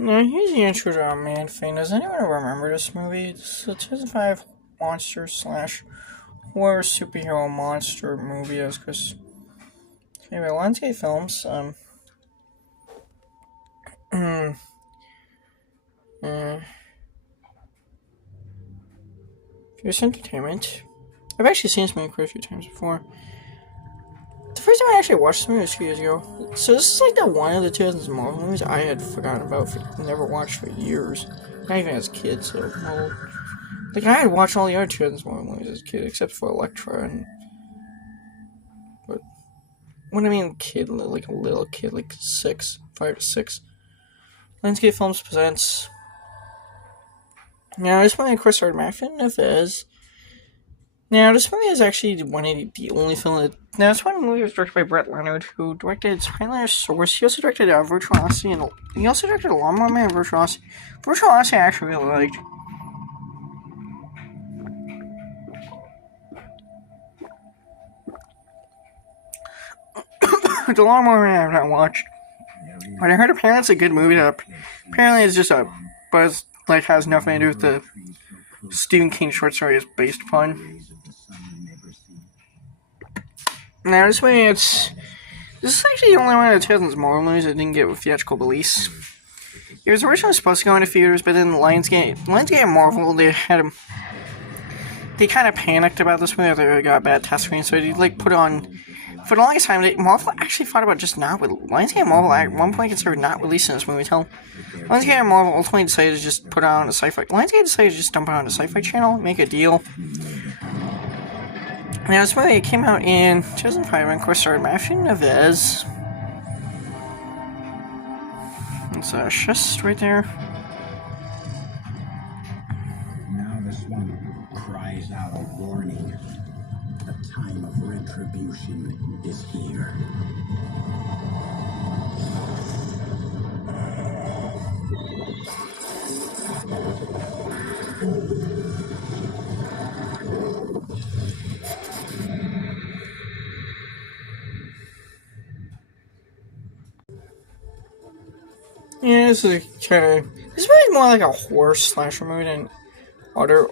Now, here's the intro to our main thing. Does anyone remember this movie? It's a 2005 monster slash horror superhero monster movie. As Chris favorite Lionsgate Films. Fierce Entertainment. I've actually seen this movie quite a few times before. The first time I actually watched this movie was a few years ago. So this is like the one of the 2000s Marvel movies I had forgotten about, never watched for years. Not even as a kid, so like I had watched all the other 2000s Marvel movies as a kid, except for Elektra but what I mean kid, like a little kid, like 5 to 6. Lionsgate Films presents. Now this movie of course started Matthew Fez. Now, this movie is actually the only film that... Now, this one movie was directed by Brett Leonard, who directed Highlander Source. He also directed Virtuosity, and he also directed A Lawnmower Man and Virtuosity. Virtuosity I actually really liked. The Lawnmower Man I have not watched. But I heard apparently it's a good movie. Apparently it's just a buzz, like, has nothing to do with the Stephen King short story it's based upon. Now, this movie, this is actually the only one of the 2000s Marvel movies that didn't get a theatrical release. It was originally supposed to go into theaters, but then Lionsgate and Marvel, they kind of panicked about this movie after they got a bad test screen, so they, put on, for the longest time, Marvel actually thought about just Lionsgate and Marvel at one point considered not releasing this movie until Lionsgate and Marvel ultimately decided to just put it on a sci-fi, Lionsgate decided to just dump it on a sci-fi channel, make a deal. Now, this movie came out in 2005 and, of course, starred Matthew Neves. It's just right there. Now the swamp cries out a warning. The time of retribution is here. Yeah, this is this movie more like a horror slasher movie than other.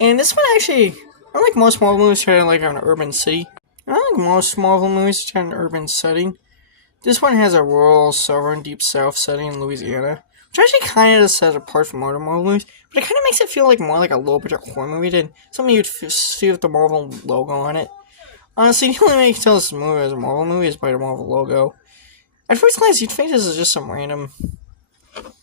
And this one actually, unlike most Marvel movies, try to like an urban city. Unlike most Marvel movies, try an urban setting. This one has a rural, southern, deep south setting in Louisiana, which actually kind of sets it apart from other Marvel movies. But it kind of makes it feel like more like a low-budget horror movie than something you'd see with the Marvel logo on it. Honestly, the only way you can tell this movie is a Marvel movie is by the Marvel logo. At first glance, you'd think this is just some random